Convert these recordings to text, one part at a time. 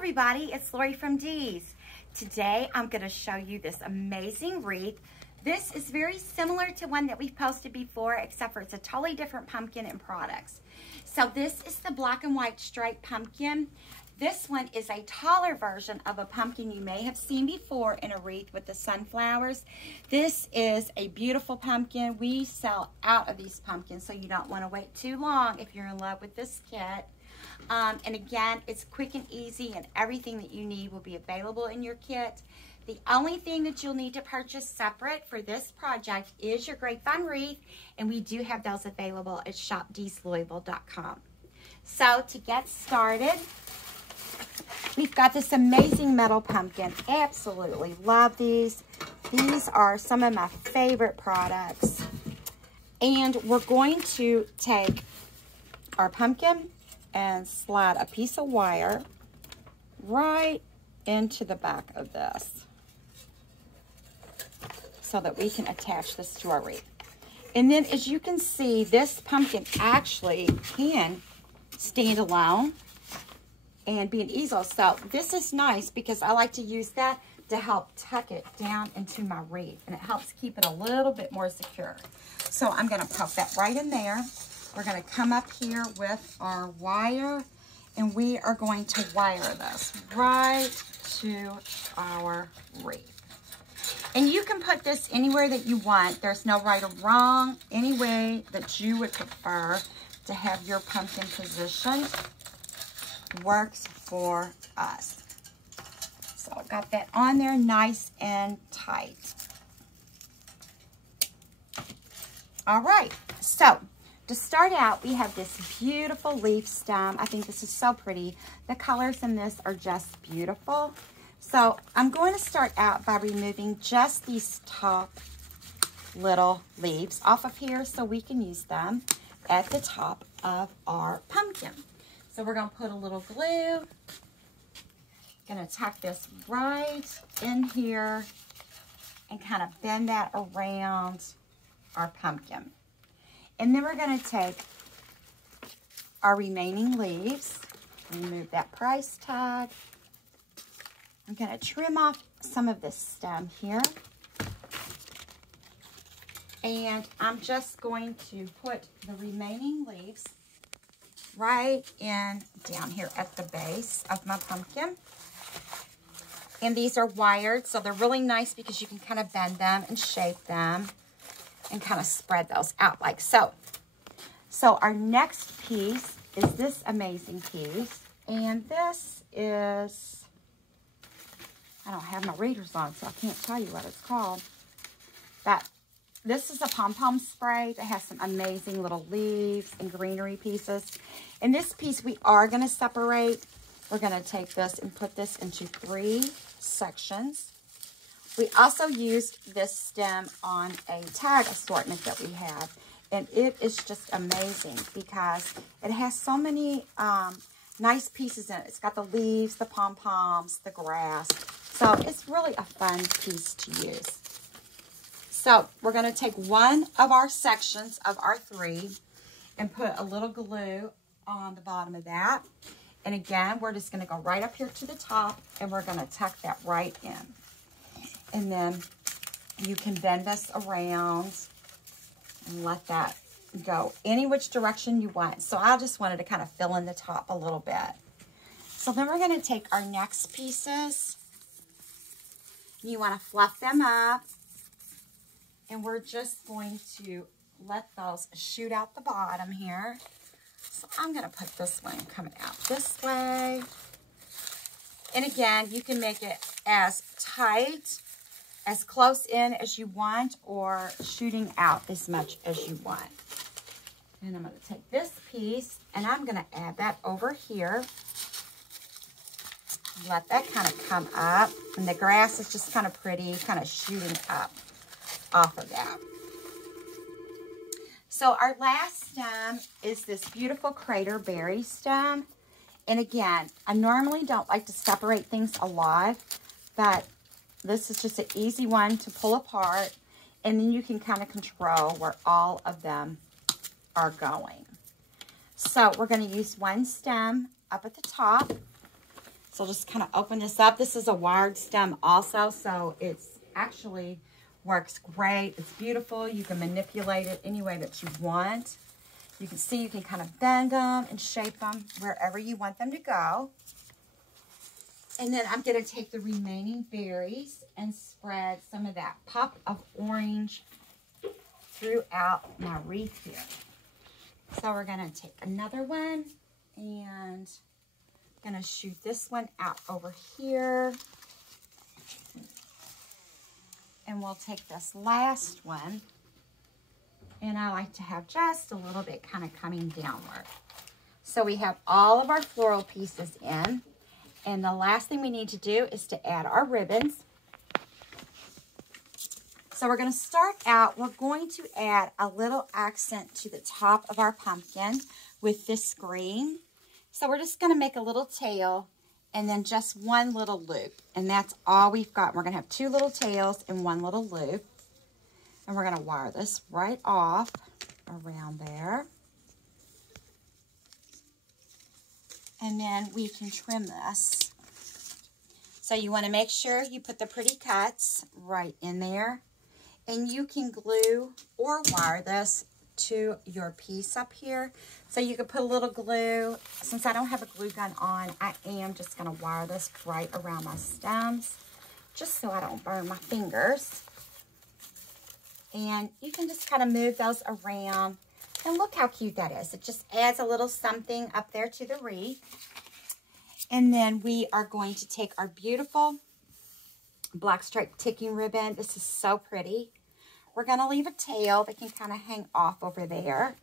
everybody, it's Lorie from Dee's. Today I'm going to show you this amazing wreath. This is very similar to one that we've posted before, except for it's a totally different pumpkin and products. So this is the black and white striped pumpkin. This one is a taller version of a pumpkin you may have seen before in a wreath with the sunflowers. This is a beautiful pumpkin. We sell out of these pumpkins, so you don't want to wait too long if you're in love with this kit. And again, it's quick and easy, and everything that you need will be available in your kit. The only thing that you'll need to purchase separate for this project is your grapevine wreath, and we do have those available at shopdeeslouisville.com. So to get started, we've got this amazing metal pumpkin. Absolutely love these. These are some of my favorite products. And we're going to take our pumpkin and slide a piece of wire right into the back of this so that we can attach this to our wreath. And then as you can see, this pumpkin actually can stand alone and be an easel. So this is nice because I like to use that to help tuck it down into my wreath, and it helps keep it a little bit more secure. So I'm going to poke that right in there. We're going to come up here with our wire, and we are going to wire this right to our wreath. And you can put this anywhere that you want. There's no right or wrong. Any way that you would prefer to have your pumpkin positioned works for us. So I got that on there nice and tight. All right, so to start out, we have this beautiful leaf stem. I think this is so pretty. The colors in this are just beautiful. So I'm going to start out by removing just these top little leaves off of here so we can use them at the top of our pumpkin. So we're going to put a little glue. Going to tuck this right in here and kind of bend that around our pumpkin. And then we're going to take our remaining leaves, remove that price tag. I'm going to trim off some of this stem here. And I'm just going to put the remaining leaves right in down here at the base of my pumpkin. And these are wired, so they're really nice because you can kind of bend them and shape them and kind of spread those out like so. So our next piece is this amazing piece. And this is, I don't have my readers on, so I can't tell you what it's called. But this is a Pom Pom spray that has some amazing little leaves and greenery pieces. And this piece we are going to separate. We're going to take this and put this into 3 sections. We also used this stem on a tag assortment that we have, and it is just amazing because it has so many nice pieces in it. It's got the leaves, the pom-poms, the grass, so it's really a fun piece to use. So we're going to take one of our sections of our 3 and put a little glue on the bottom of that. And again, we're just going to go right up here to the top, and we're going to tuck that right in. And then you can bend this around and let that go any which direction you want. So I just wanted to kind of fill in the top a little bit. So then we're going to take our next pieces. You want to fluff them up. And we're just going to let those shoot out the bottom here. So I'm going to put this one coming out this way. And again, you can make it as tight, as close in as you want, or shooting out as much as you want. And I'm going to take this piece and I'm going to add that over here. Let that kind of come up. And the grass is just kind of pretty, kind of shooting up off of that. So our last stem is this beautiful crater berry stem. And again, I normally don't like to separate things alive, but this is just an easy one to pull apart, and then you can kind of control where all of them are going. So we're going to use one stem up at the top. So just kind of open this up. This is a wired stem also, so it's actually works great. It's beautiful. You can manipulate it any way that you want. You can see you can kind of bend them and shape them wherever you want them to go. And then I'm going to take the remaining berries and spread some of that pop of orange throughout my wreath here. So we're going to take another one and I'm going to shoot this one out over here. And we'll take this last one. And I like to have just a little bit kind of coming downward. So we have all of our floral pieces in. And the last thing we need to do is to add our ribbons. So we're going to start out, we're going to add a little accent to the top of our pumpkin with this green. So we're just going to make a little tail and then just one little loop. And that's all we've got. We're going to have two little tails and one little loop. And we're going to wire this right off around there. And then we can trim this. So you want to make sure you put the pretty cuts right in there. And you can glue or wire this to your piece up here. So you could put a little glue. Since I don't have a glue gun on, I am just going to wire this right around my stems, just so I don't burn my fingers. And you can just kind of move those around. And look how cute that is. It just adds a little something up there to the wreath. And then we are going to take our beautiful black stripe ticking ribbon. This is so pretty. We're going to leave a tail that can kind of hang off over there.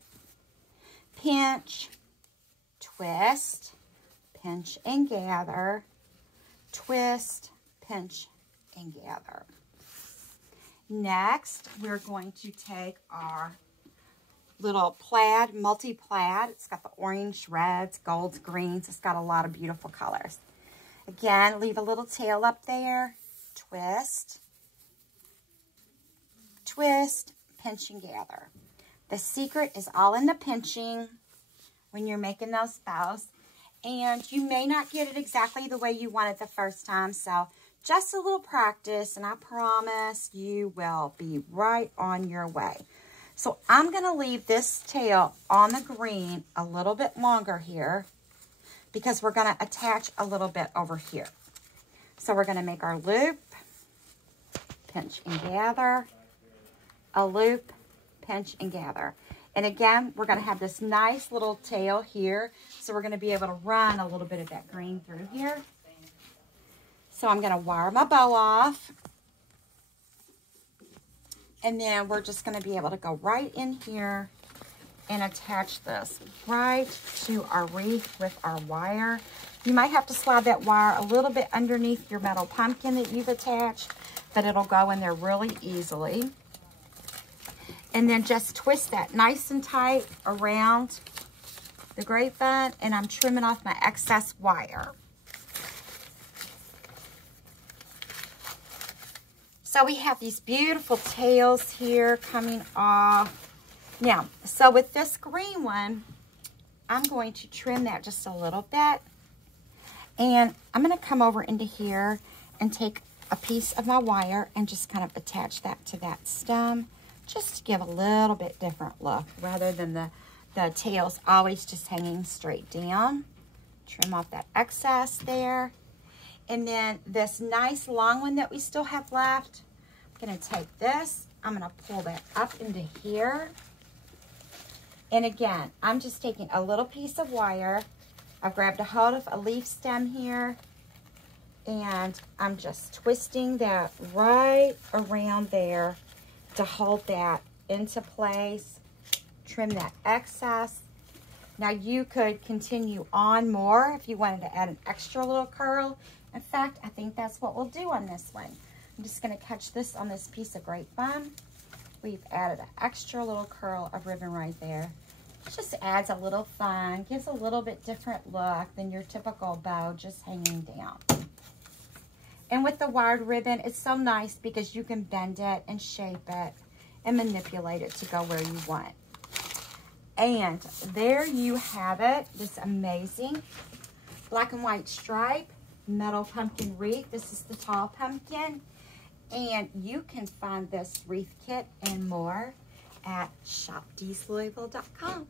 Pinch, twist, pinch and gather, twist, pinch and gather. Next, we're going to take our little plaid, multi-plaid. It's got the orange, reds, golds, greens. It's got a lot of beautiful colors. Again, leave a little tail up there. Twist, twist, pinch and gather. The secret is all in the pinching when you're making those bows. And you may not get it exactly the way you want it the first time. So just a little practice and I promise you will be right on your way. So I'm going to leave this tail on the green a little bit longer here because we're going to attach a little bit over here. So we're going to make our loop, pinch and gather, a loop, pinch and gather. And again, we're going to have this nice little tail here. So we're going to be able to run a little bit of that green through here. So I'm going to wire my bow off. And then we're just going to be able to go right in here and attach this right to our wreath with our wire. You might have to slide that wire a little bit underneath your metal pumpkin that you've attached, but it'll go in there really easily. And then just twist that nice and tight around the grapevine, and I'm trimming off my excess wire. So we have these beautiful tails here coming off. Now, so with this green one, I'm going to trim that just a little bit. And I'm going to come over into here and take a piece of my wire and just kind of attach that to that stem, just to give a little bit different look rather than the tails always just hanging straight down. Trim off that excess there. And then this nice long one that we still have left, I'm going to take this, I'm going to pull that up into here. And again, I'm just taking a little piece of wire. I've grabbed a hold of a leaf stem here, and I'm just twisting that right around there to hold that into place. Trim that excess. Now you could continue on more if you wanted to add an extra little curl. In fact, I think that's what we'll do on this one. I'm just going to catch this on this piece of grapevine. We've added an extra little curl of ribbon right there. It just adds a little fun, gives a little bit different look than your typical bow just hanging down. And with the wired ribbon, it's so nice because you can bend it and shape it and manipulate it to go where you want. And there you have it, this amazing black and white stripe metal pumpkin wreath. This is the tall pumpkin. And you can find this wreath kit and more at shopdeeslouisville.com.